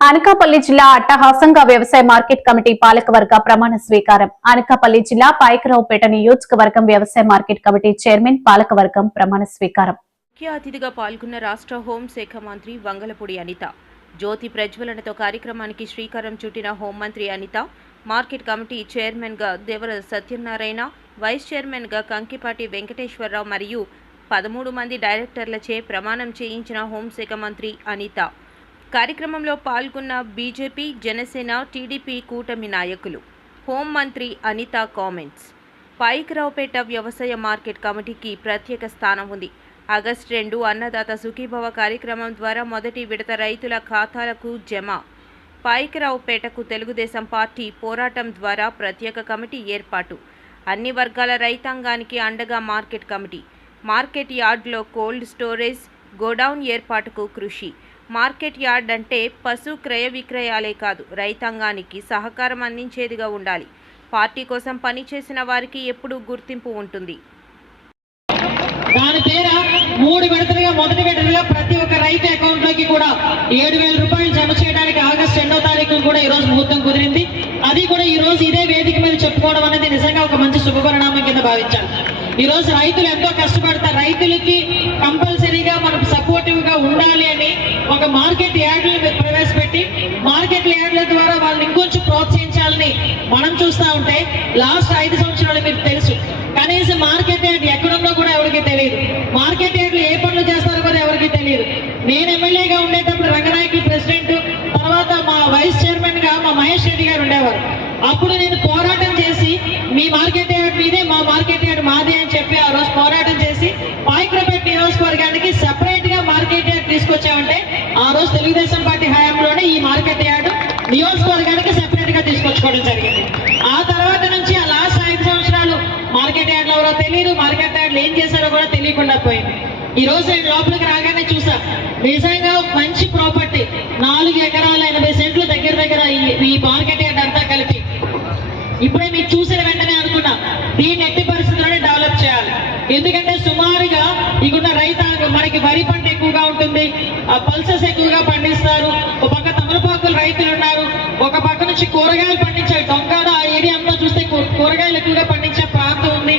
అనకాపల్లి జిల్లా అట్టహాసంగా వ్యవసాయ మార్కెట్ కమిటీ పాలకవర్గ ప్రమాణ స్వీకారం. అనకాపల్లి జిల్లా పాయకరావుపేట నియోజకవర్గం వ్యవసాయ మార్కెట్ కమిటీ చైర్మన్ పాలకవర్గం ప్రమాణ స్వీకారం. ముఖ్య అతిథిగా పాల్గొన్న రాష్ట్ర హోంశాఖ మంత్రి వంగలపూడి అనిత జ్యోతి ప్రజ్వలనతో కార్యక్రమానికి శ్రీకారం చుట్టిన హోంమంత్రి అనిత, మార్కెట్ కమిటీ చైర్మన్గా దేవర సత్యనారాయణ, వైస్ చైర్మన్గా కంకిపాటి వెంకటేశ్వరరావు మరియు 13 మంది డైరెక్టర్లచే ప్రమాణం చేయించిన హోంశాఖ మంత్రి అనిత. కార్యక్రమంలో పాల్గొన్న బీజేపీ, జనసేన, టీడీపీ కూటమి నాయకులు. హోంమంత్రి అనిత కామెంట్స్. పాయకరావుపేట వ్యవసాయ మార్కెట్ కమిటీకి ప్రత్యేక స్థానం ఉంది. ఆగస్టు 2 అన్నదాత సుఖీభవ కార్యక్రమం ద్వారా మొదటి విడత రైతుల ఖాతాలకు జమ. పాయకరావుపేటకు తెలుగుదేశం పార్టీ పోరాటం ద్వారా ప్రత్యేక కమిటీ ఏర్పాటు. అన్ని వర్గాల రైతాంగానికి అండగా మార్కెట్ కమిటీ. మార్కెట్ యార్డ్లో కోల్డ్ స్టోరేజ్, గోడౌన్ ఏర్పాటుకు కృషి. మార్కెట్ యార్డ్ అంటే పశు క్రయ విక్రయాలే కాదు, రైతాంగానికి సహకారం అందించేదిగా ఉండాలి. పార్టీ కోసం పనిచేసిన వారికి ఎప్పుడూ గుర్తింపు ఉంటుంది. దాని పేర 3 విడతలుగా మొదటి విడతలుగా ప్రతి ఒక్క రైతు అకౌంట్ లోకి కూడా 7,000 రూపాయలు జమ చేయడానికి ఆగస్టు 2వ తారీఖు కూడా ఈ రోజు ముహూర్తం కుదిరింది. అది కూడా ఈ రోజు ఇదే వేదిక మీద చెప్పుకోవడం అనేది నిజంగా ఒక మంచి శుభపరిణామం కింద భావించాలి. ఈ రోజు రైతులు ఎంతో కష్టపడతారు. రైతులకి కంపల్సరీగా మనం సపోర్టివ్ గా ఉండాలి అని ఒక మార్కెట్ యార్డ్లు ప్రవేశపెట్టి మార్కెట్ యార్డ్ల ద్వారా వాళ్ళని ఇంకొంచెం ప్రోత్సహించాలని మనం చూస్తూ ఉంటే లాస్ట్ 5 సంవత్సరాలు మీకు తెలుసు, కనీసం మార్కెట్ యార్డ్ ఎక్కడుందో కూడా ఎవరికి తెలియదు. మార్కెట్ యార్డ్లు ఏ పనులు చేస్తారో కూడా ఎవరికి తెలియదు. నేను ఎమ్మెల్యేగా ఉండేటప్పుడు రంగనాయకులు ప్రెసిడెంట్, తర్వాత మా వైస్ చైర్మన్ గా మా మహేష్ రెడ్డి గారు ఉండేవారు. అప్పుడు నేను పోరాటం చేసి మీ మార్కెట్ యార్డ్ మీదే, మా మార్కెట్ యార్డ్ మాదే అని చెప్పి ఆ రోజు పోరాటం చేసి పాయకరావుపేట నియోజకవర్గానికి సెపరేట్ గా మార్కెట్ యార్డ్ తీసుకొచ్చామంటే ఆ రోజు తెలుగుదేశం పార్టీ హయాంలోనే ఈ మార్కెట్ యార్డ్ నియోజకవర్గానికి సెపరేట్ గా తీసుకొచ్చుకోవడం జరిగింది. ఆ తర్వాత నుంచి ఆ లాస్ట్ 5 సంవత్సరాలు మార్కెట్ యార్డ్లు ఎవరో తెలియదు, మార్కెట్ యార్డ్లు ఏం చేశారో కూడా తెలియకుండా పోయింది. ఈ రోజు నేను లోపలికి రాగానే చూసా, నిజంగా మంచి ప్రాపర్టీ 4 ఎకరాల 80 సెంట్లు దగ్గర ఈ మార్కెట్ యార్డ్ అంతా కలిపి. ఇప్పుడే మీకు చూసిన వెంటనే అనుకున్నా దీన్ని ఎట్టి పరిస్థితుల్లోనే డెవలప్ చేయాలి. ఎందుకంటే సుమారుగా ఇకున్న రైతాంగం మనకి వరి పంట ఎక్కువగా ఉంటుంది, పల్సెస్ ఎక్కువగా పండిస్తారు. ఒక పక్క తమలపాకులు రైతులు ఉన్నారు, ఒక పక్క నుంచి కూరగాయలు పండించే డొంకాడ ఆ ఏరియా అంతా చూస్తే కూరగాయలు ఎక్కువగా పండించే ప్రాంతం ఉంది.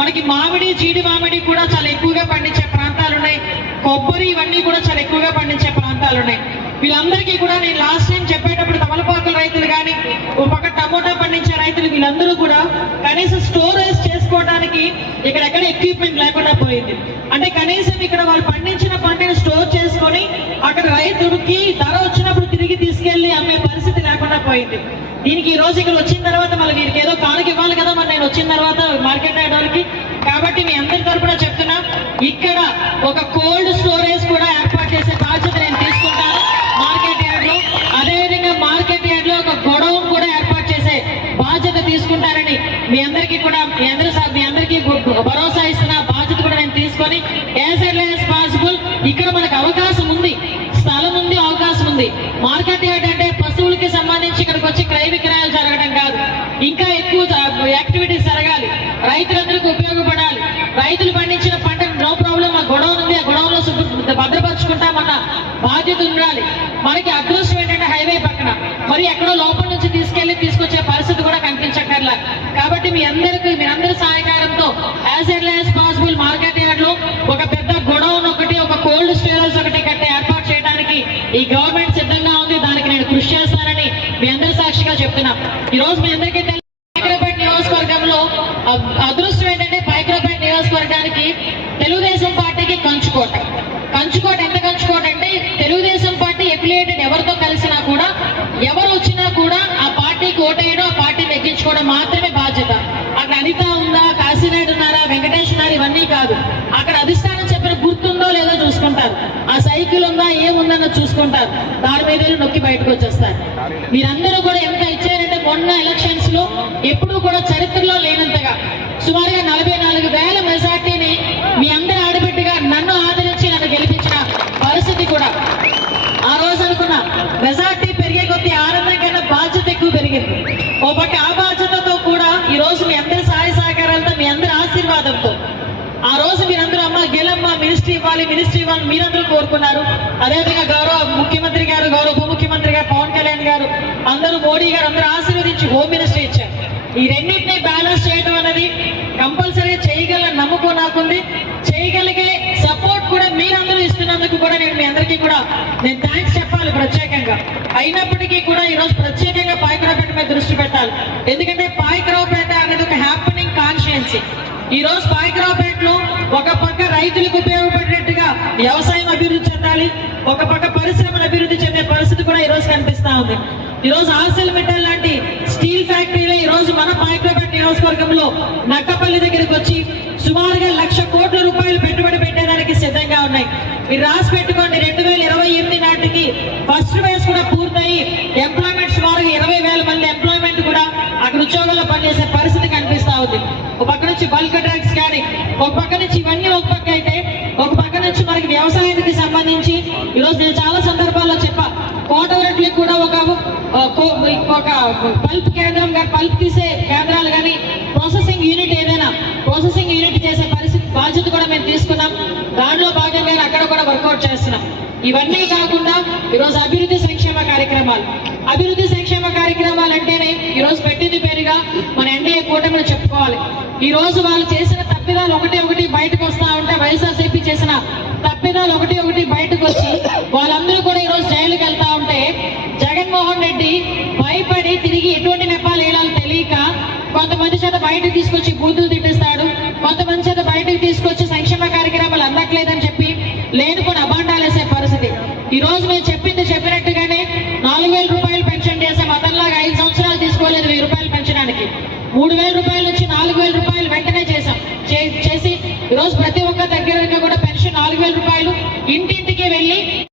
మనకి మామిడి, జీడి మామిడి కూడా చాలా ఎక్కువగా పండించే ప్రాంతాలు ఉన్నాయి. కొబ్బరి ఇవన్నీ కూడా చాలా ఎక్కువగా పండించే ప్రాంతాలు ఉన్నాయి. వీళ్ళందరికీ కూడా నేను లాస్ట్ టైం చెప్పేటప్పుడు తమలపాకుల రైతులు కానీ, ఒక పక్క టమోటా పండించే రైతులు, వీళ్ళందరూ కూడా కనీసం స్టోరేజ్ చేసుకోవడానికి ఇక్కడెక్కడ ఎక్విప్మెంట్ లేకుండా పోయింది. అంటే కనీసం ఇక్కడ వాళ్ళు పండించిన పంటను స్టోర్ చేసుకొని అక్కడ రైతుడికి ధర వచ్చినప్పుడు తిరిగి తీసుకెళ్లి అమ్మే పరిస్థితి లేకుండా పోయింది. దీనికి ఈ రోజు ఇక్కడ వచ్చిన తర్వాత మళ్ళీ వీరికి ఏదో కానుక ఇవ్వాలి కదా మరి నేను వచ్చిన తర్వాత మార్కెట్ యార్డ్ వాళ్ళకి. కాబట్టి మీ అందరి తరపున చెప్తున్నా, ఇక్కడ ఒక కోల్డ్ స్టోరేజ్ కూడా ఏర్పాటు చేసే బాధ్యత నేను తీసుకుంటాను మార్కెట్ యార్డ్ లో. అదేవిధంగా మార్కెట్ యార్డ్ లో ఒక గొడౌన్ కూడా ఏర్పాటు చేసే బాధ్యత తీసుకుంటానని మీ అందరికీ భరోసా ఇస్తున్న బాధ్యత కూడా నేను తీసుకొని యాజ్ ఎర్లీ యాజ్ పాసిబుల్ ఇక్కడ మనకు అవకాశం ఉంది, స్థలం ఉంది, అవకాశం ఉంది. మార్కెట్ యార్డ్ అంటే పశువులకి సంబంధించి ఇక్కడికి వచ్చి క్రయ విక్రయాలు జరగడం కాదు, ఇంకా ఎక్కువ యాక్టివిటీస్ జరగాలి, రైతులందరికీ ఉపయోగపడాలి. రైతులు పండించిన పంట నో ప్రాబ్లం, ఆ గొడవన్ ఉంది, ఆ గొడవలో భద్రపరుచుకుంటామన్న బాధ్యత ఉండాలి. మనకి అదృష్టం ఏంటంటే హైవే పక్కన, మరి ఎక్కడో లోపల నుంచి తీసుకొచ్చే పరిస్థితి కూడా కనిపించక్కర్లా. కాబట్టి మీరందరి సహకారంతో as early as possible market yard లో ఒక పెద్ద గొడౌన్ ఒకటి, ఒక కోల్డ్ స్టోరేజ్ ఒకటి కట్టే ఏర్పాటు చేయడానికి ఈ గవర్నమెంట్ సిద్ధంగా ఉంది. దానికి నేను కృషి చేస్తానని మీ అందరి సాక్షిగా చెప్తున్నా. ఈ రోజు మీ అందరికీ పాయకరావుపేట నియోజకవర్గంలో అదృష్టం ఏంటంటే పాయకరావుపేట నియోజకవర్గానికి తెలుగుదేశం పార్టీకి కంచుకోట. ఎంత కంచుకోట అంటే తెలుగుదేశం పార్టీ ఎఫిలియేటెడ్ ఎవరితో కలిసినా కూడా, ఎవరు వచ్చినా కూడా ఆ పార్టీకి ఓటేయడం, ఆ పార్టీని ఎక్కించుకోవడం మాత్రమే బాధ్యత. అక్కడ అనిత ఉందా, కాశీనాయుడు ఉన్నారా, వెంకటేష్ ఉన్నారు, ఇవన్నీ కాదు. అక్కడ అధిష్టానం చెప్పిన గుర్తుందో లేదో చూసుకుంటారు, ఆ సైకిల్ ఉందా ఏముందన్న చూసుకుంటారు, దాని మీద నొక్కి బయటకు వచ్చేస్తారు. మీరందరూ కూడా ఎంత ఇచ్చారంటే మొన్న ఎలక్షన్స్ లో ఎప్పుడూ కూడా చరిత్రలో లేనంతగా సుమారుగా 44,000 మెజార్టీని మీ అందరి ఆడబిడ్డగా నన్ను ఆదరించి నన్ను గెలిపించిన పరిస్థితి కూడా. ఆ రోజు అనుకున్నా మెజార్టీ పెరిగే కొద్ది ఆనందం కన్నా బాధ్యత ఎక్కువ పెరిగింది. ఓ పక్క ఆ బాధ్యతతో కూడా ఈ రోజు మీ అందరి సహాయ సహకారాలతో, మీ అందరి ఆశీర్వాదంతో ఆ రోజు మీరందరూ అమ్మ గెలమ్మ మినిస్ట్రీ ఇవ్వాలి మీరందరూ కోరుకున్నారు. అదేవిధంగా గౌరవ ముఖ్యమంత్రి గారు, గౌరవ ఉప ముఖ్యమంత్రి గారు పవన్ అందరూ మోడీ గారు అందరూ ఆశీర్వదించి హోమ్ మినిస్టర్ ఇచ్చారు. ఈ రెండింటినీ బ్యాలెన్స్ చేయడం అనేది కంపల్సరీగా చేయగల నమ్మకం నాకుంది. చేయగలిగే సపోర్ట్ కూడా మీరందరూ ఇస్తున్నందుకు కూడా నేను మీ అందరికీ కూడా నేను థ్యాంక్స్ చెప్పాలి ప్రత్యేకంగా. అయినప్పటికీ కూడా ఈరోజు ప్రత్యేకంగా పాయకరావుపేట మీద దృష్టి పెట్టాలి. ఎందుకంటే పాయకరావుపేట అనేది ఒక హ్యాపెనింగ్ కాన్స్టిట్యుయెన్సీ. ఈ రోజు పాయకరావుపేటలో ఒక పక్క రైతులకు ఉపయోగపడేట్టుగా వ్యవసాయం అభివృద్ధి చెందాలి, ఒక పక్క పరిశ్రమలు అభివృద్ధి చెందే పరిస్థితి కూడా ఈ రోజు కనిపిస్తా ఉంది. ఈ రోజు ఆర్సెల్ మెటల్ లాంటి స్టీల్ ఫ్యాక్టరీలో ఈ రోజు మన పాయకరావుపేట నియోజకవర్గంలో నక్కపల్లి దగ్గరికి వచ్చి సుమారుగా 1,00,000 కోట్ల రూపాయలు పెట్టుబడి పెట్టేదానికి సిద్ధంగా ఉన్నాయి. మీరు రాసి పెట్టుకోండి, 2028 నాటికి ఫస్ట్ ఫేజ్ కూడా పూర్తయి ఎంప్లాయ్మెంట్ సుమారుగా 20,000 మంది ఎంప్లాయ్మెంట్ కూడా అక్కడ ఉద్యోగాల్లో పనిచేసే పరిస్థితి కనిపిస్తా ఉంది. ఒక పక్క నుంచి బల్క్ డ్రగ్స్ కానీ, ఒక పక్క నుంచి ఇవన్నీ ఒక పక్క అయితే, ఒక పక్క నుంచి మనకి వ్యవసాయానికి సంబంధించి ఈరోజు నేను చాలా సందర్భాల్లో చెప్పా, కోటవరట్లకు కూడా ఒక పల్ప్ కేంద్రం కానీ, పల్ప్ తీసే కేంద్రాలు కానీ, ప్రాసెసింగ్ యూనిట్ ఏదైనా ప్రాసెసింగ్ యూనిట్ చేసే పరిస్థితి బాధ్యత కూడా మేము తీసుకున్నాం. దానిలో భాగంగా అక్కడ కూడా వర్కౌట్ చేస్తున్నాం. ఇవన్నీ కాకుండా ఈరోజు అభివృద్ధి సంక్షేమ కార్యక్రమాలు అంటేనే ఈరోజు పెట్టింది పేరుగా మన ఎన్డీఏ కూటమిని చెప్పుకోవాలి. ఈ రోజు వాళ్ళు చేసిన తప్పిదాలు ఒకటి బయటకు వస్తా ఉంటే, వైఎస్ఆర్సీపీ చేసిన తప్పిదాలు ఒకటి బయటకు వచ్చి వాళ్ళందరూ కూడా ఈరోజు జైలుకి వెళ్తా ఉంటే, జగన్మోహన్ రెడ్డి భయపడి తిరిగి ఎటువంటి నెపాలు వేయాలో తెలియక కొంతమంది చేత బయటకు తీసుకొచ్చి బూతులు తిట్టిస్తాడు, కొంతమంది చేత బయటకు తీసుకొచ్చి సంక్షేమ కార్యక్రమాలు అందట్లేదని చెప్పి లేనిపోని అబాండాలు వేసే పరిస్థితి. ఈ రోజు మేము చెప్పినట్టుగానే 4,000 రూపాయలు పెన్షన్ చేసాం. అతనిలాగా 5 సంవత్సరాలు తీసుకోలేదు 1,000 రూపాయలు పెంచడానికి. 3,000 రూపాయల నుంచి 4,000 రూపాయలు వెంటనే చేసి ఈరోజు ప్రతి ఒక్క దగ్గర కూడా పెన్షన్ 4,000 రూపాయలు ఇంటింటికి వెళ్ళి